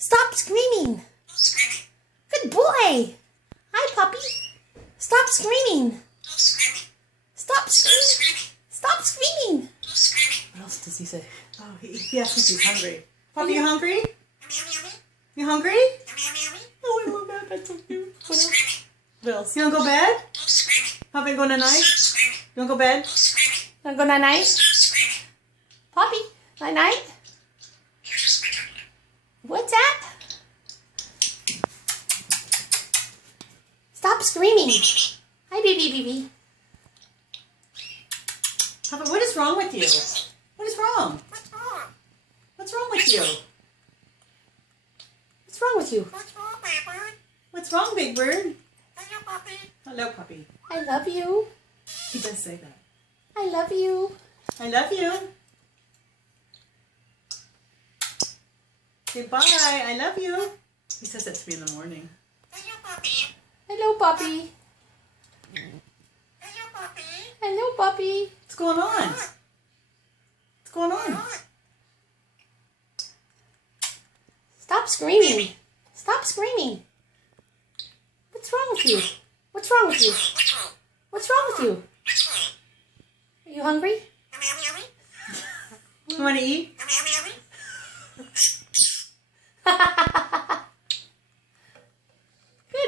Stop screaming. Good boy. Hi, puppy. Stop screaming. Stop screaming. Stop screaming. What else does he say? Oh, he asked if he's hungry. Puppy, you hungry? You hungry? Oh, I love that. That's so cute. What else? You want to go bed? Puppy, go night? You want to go bed? Wanna go night-night? Puppy, night-night? What's that? Stop screaming. Hi, baby. Puppy, what is wrong with you? What is wrong? What's wrong with you? What's wrong with you? What's wrong, Big Bird? Hello, puppy. I love you. He does say that. I love you. I love you. Goodbye. I love you. He says that to me in the morning. Hello, puppy. Hello, puppy. What's going on? What's going on? Stop screaming. Stop screaming. What's wrong with you? What's wrong with you? What's wrong with you? Are you hungry? You want to eat?